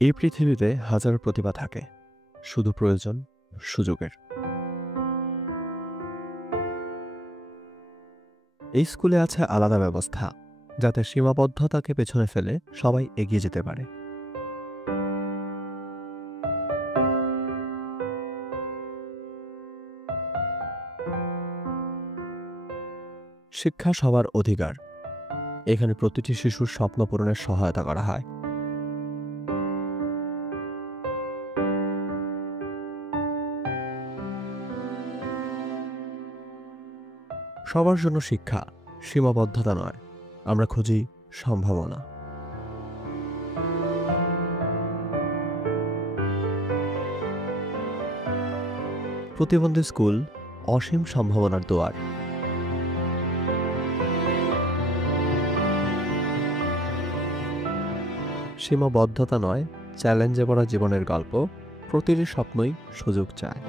এই পৃথিবীতে হাজারো প্রতিভা থাকে, শুধু প্রয়োজন সুযোগের। এই স্কুলে আছে আলাদা ব্যবস্থা, যাতে সীমাবদ্ধতাকে পেছনে ফেলে সবাই এগিয়ে যেতে পারে। শিক্ষা সবার অধিকার। এখানে প্রতিটি শিশুর স্বপ্ন পূরণের সহায়তা করা হয়। সবার জন্য শিক্ষা, সীমাবদ্ধতা নয়। আমরা খুঁজি সম্ভাবনা। প্রতিবন্ধী স্কুল অসীম সম্ভাবনার দুয়ার। সীমাবদ্ধতা নয়, চ্যালেঞ্জে ভরা জীবনের গল্প। প্রতিটি স্বপ্নই সুযোগ চায়।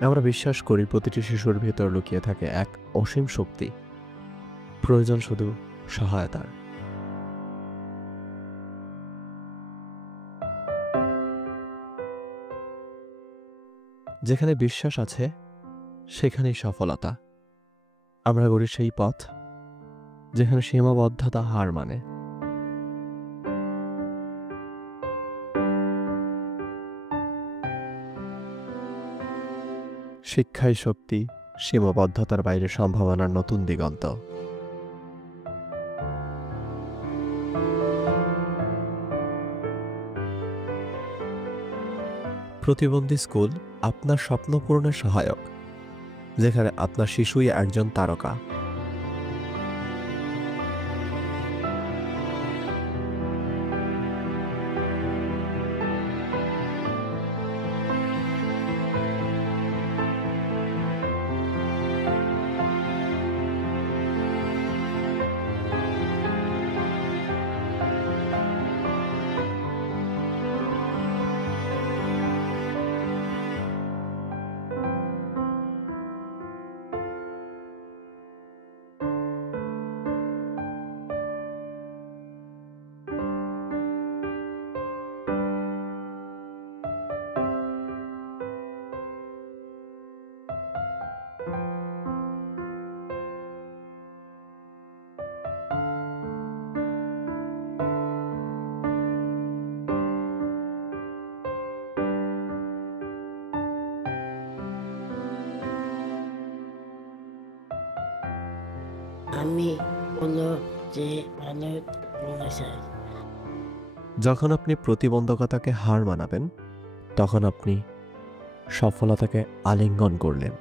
আমরা বিশ্বাস করি প্রতিটি শিশুর ভেতর লুকিয়ে থাকে এক অসীম শক্তি। প্রয়োজন শুধু সহায়তার। যেখানে বিশ্বাস আছে, সেখানেই সফলতা। আমরা গড়ি সেই পথ যেখানে সীমাবদ্ধতা হার মানে। শিক্ষাই শক্তি, সীমাবদ্ধতার বাইরে সম্ভাবনার নতুন দিগন্ত। প্রতিবন্ধী স্কুল আপনার স্বপ্ন পূরণের সহায়ক, যেখানে আপনার শিশুই একজন তারকা। আমি হলো যে ভালো বলা চাই। যখন আপনি প্রতিবন্ধকতাকে হার মানাবেন, তখন আপনি সফলতাকে আলিঙ্গন করলেন।